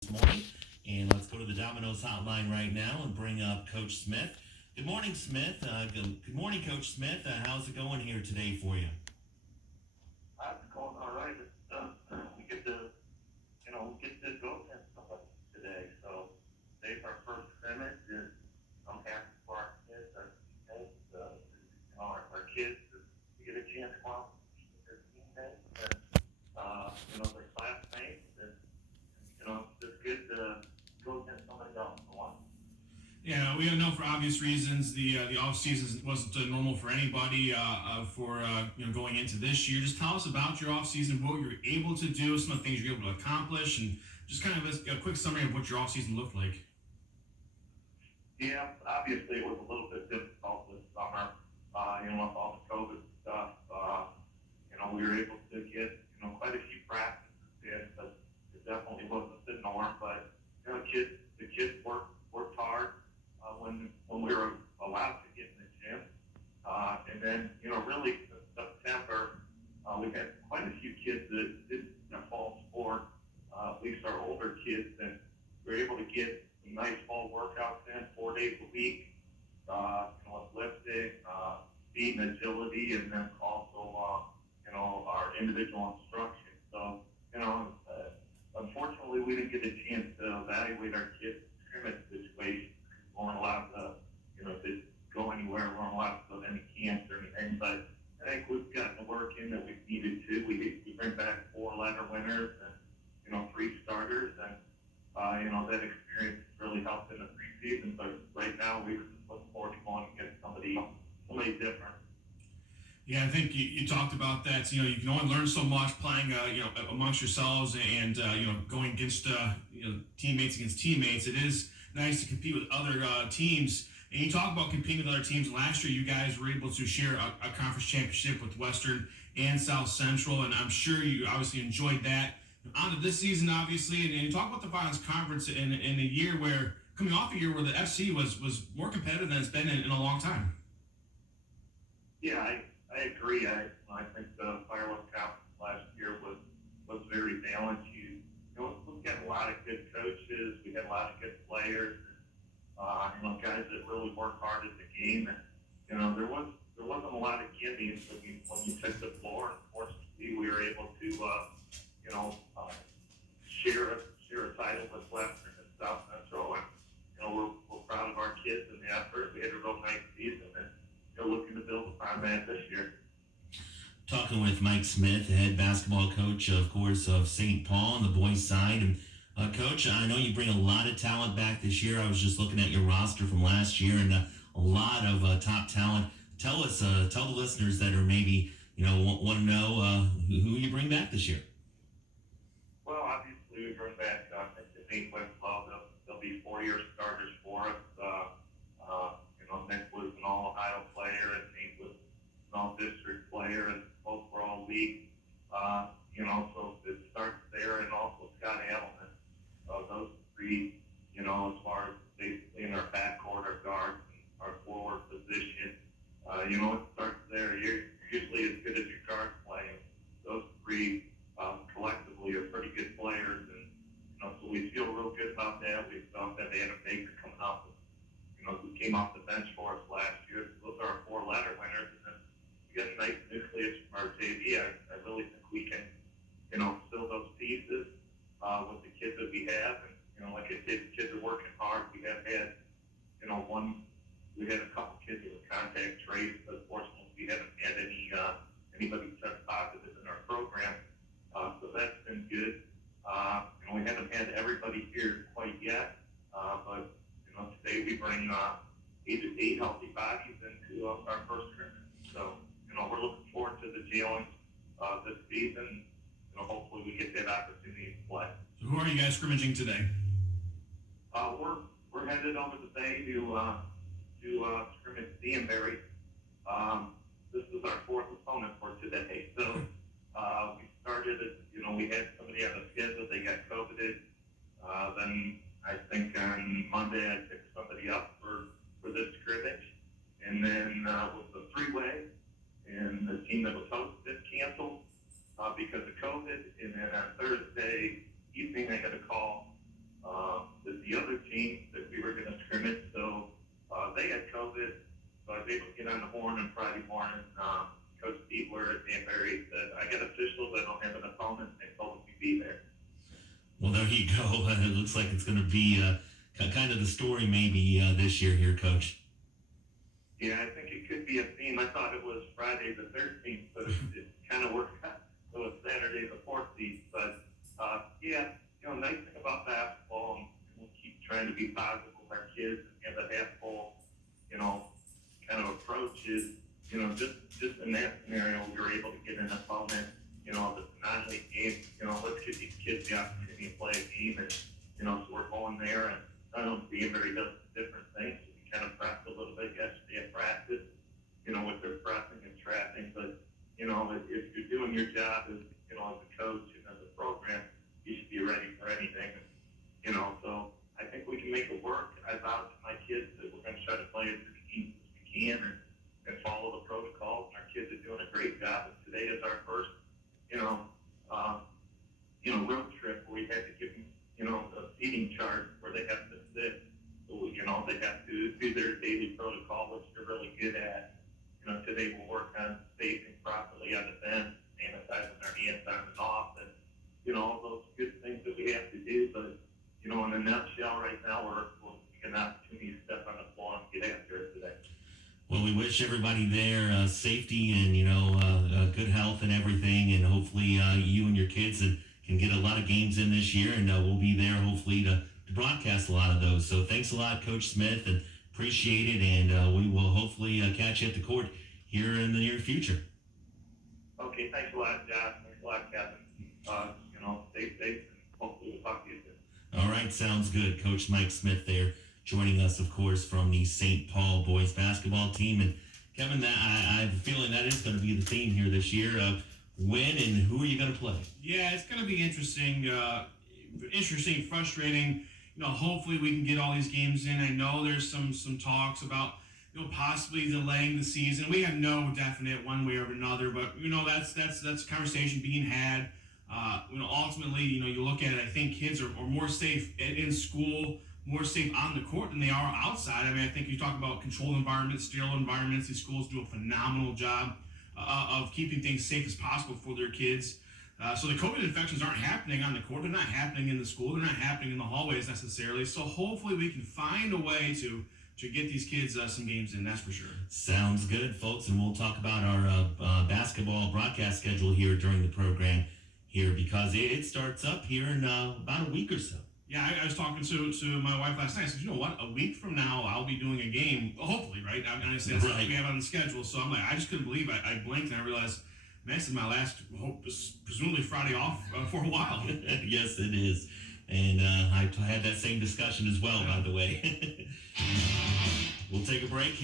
this morning. And let's go to the Domino's hotline right now and bring up Coach Smith. Good morning, Smith. Good morning, Coach Smith. How's it going here today for you? It's going all right. We get to, we get to go against somebody today. So today's our first scrimmage, and I'm happy for our kids, our teammates, our kids to get a chance to go out and meet their teammates and, their classmates. And, it's just good to go against somebody else for once. Yeah, we know for obvious reasons the off season wasn't normal for anybody for going into this year. Just tell us about your off season, what you were able to do, some of the things you were able to accomplish, and just kind of a quick summary of what your off season looked like. Yeah, obviously it was a little bit difficult this summer, with all the COVID stuff. We were able to get, quite a few practices in, but it definitely wasn't the norm. But, the kids worked hard when we were allowed to get in the gym. And then, really since September, we had quite a few kids that did fall sport, at least our older kids, and we were able to get some nice fall workouts in 4 days a week, with lifting, speed and agility, and then also, our individual instruction. So, unfortunately, we didn't get a chance to evaluate our kids' scrimmage situations. We weren't allowed to go anywhere. We weren't allowed to go to any camps or anything. But I think we've gotten the work in that we've needed to. We bring back 4 letter winners and, 3 starters. And, that experience has really helped in the preseason. But right now, we just look forward to going and getting somebody different. Yeah, I think you talked about that. You can only learn so much playing, amongst yourselves and going against teammates against teammates. It is nice to compete with other teams. And you talk about competing with other teams. Last year, you guys were able to share a conference championship with Western and South Central, and I'm sure you obviously enjoyed that. On to this season, obviously, and you talk about the Violence Conference in a year where, coming off a year where the FC was more competitive than it's been in a long time. Yeah, I agree. I think the Fireworks Conference last year was very balanced. We had a lot of good coaches. We had a lot of good players. Guys that really worked hard at the game. And there wasn't a lot of gimmies when you took the floor. Unfortunately, we were able to share a title with Western and South Central. And we're proud of our kids and the effort. We had a real nice season, and looking to build upon that this year. Talking with Mike Smith, the head basketball coach, of course, of St. Paul on the boys' side. And Coach, I know you bring a lot of talent back this year. I was just looking at your roster from last year, and a lot of top talent. Tell the listeners that are maybe want to know who you bring back this year. Well, obviously we bring back Nate Winslow. They'll be 4-year starters for us. Nick was an All-Ohio player, and Nate was an All-District player, and both were All-League. So it starts there, and also Scott Adelman. Those 3, as far as basically in our backcourt, our guards, and our forward position, it starts there. You're usually as good as your guards play. Those 3 collectively are pretty good players, and so we feel real good about that. We thought that Adam Baker coming up, who came off the bench for us last year. Those are our 4 letter winners, and then we got a nice nucleus from our JV. I really think we can, fill those pieces with the kids that we have, and like I said, the kids are working hard. We have had, we had a couple kids that were contact traced, but fortunately we haven't had anybody test positive in our program, so that's been good. We haven't had everybody here quite yet, but today we bring 8 healthy bodies into our first scrimmage. So we're looking forward to the jailing this season. Hopefully we get that opportunity to play. So who are you guys scrimmaging today? We're headed over the bay to scrimmage Danbury. This is our 4th opponent for today. So we started it. We had somebody on the schedule. They got COVIDed. Then I think on Monday I picked somebody up for this scrimmage, and then was the 3-way, and the team that was hosted canceled because of COVID. And then on Thursday evening I got a call the other team that we were going to scrimmage. So they had COVID, so I was able to get on the horn on Friday morning. Coach Diebler at Danbury said, I got officials, I don't have an opponent, and they told me to be there. Well, there you go. It looks like it's going to be kind of the story maybe this year here, Coach. Yeah, I think it could be a theme. I thought it was Friday the 13th, but it kind of worked out. So it's Saturday the 14th. But, yeah, nice thing about basketball, and we'll keep trying to be positive with our kids and have a half-full, kind of approach is, just in that scenario, we were able to get an opponent, if it's a non-league game, let's give these kids the opportunity to play a game. And, so we're going there, and I don't see very different things. We kind of pressed a little bit yesterday at practice, with their pressing and trapping. But, if you're doing your job as a coach and as a program, you should be ready for anything. So I think we can make it work. I vowed to my kids that we're going to try to play as many games as we can and follow the protocols. And our kids are doing a great job. And today is our first, road trip where we had to give them, a seating chart where they have to sit. So, they have to do their daily protocol, which they're really good at. Today we'll work on spacing properly on the bench, sanitizing our hands on and off, and, all those good things that we have to do. But, in a nutshell, right now, we're getting an opportunity to step on the floor and get after it today. Well, we wish everybody there safety and, good health and everything. And hopefully you and your kids can get a lot of games in this year. And we'll be there hopefully to broadcast a lot of those. So thanks a lot, Coach Smith, and appreciate it. And we will hopefully catch you at the court here in the near future. Okay, thanks a lot, Josh. Thanks a lot, Kevin. Stay safe, and hopefully we'll talk to you soon. All right, sounds good. Coach Mike Smith there joining us, of course, from the St. Paul boys basketball team. And Kevin, I have a feeling that is going to be the theme here this year. When and who are you going to play? Yeah, it's going to be interesting, frustrating. Hopefully we can get all these games in. I know there's some talks about possibly delaying the season. We have no definite one way or another, but that's a conversation being had. Ultimately, you look at it. I think kids are more safe in school, more safe on the court than they are outside. I mean, I think you talk about controlled environments, sterile environments. These schools do a phenomenal job of keeping things safe as possible for their kids. So the COVID infections aren't happening on the court. They're not happening in the school. They're not happening in the hallways necessarily. So hopefully we can find a way to get these kids some games in. That's for sure. Sounds good, folks. And we'll talk about our basketball broadcast schedule here during the program here, because it starts up here in about a week or so. Yeah, I was talking to my wife last night. I said, you know what? A week from now, I'll be doing a game, hopefully, right? And I said, that's what we have on the schedule. So I'm like, I just couldn't believe it. I blinked and I realized, man, this is my last, presumably Friday off for a while. Yes, it is. And I had that same discussion as well, by the way. We'll take a break here.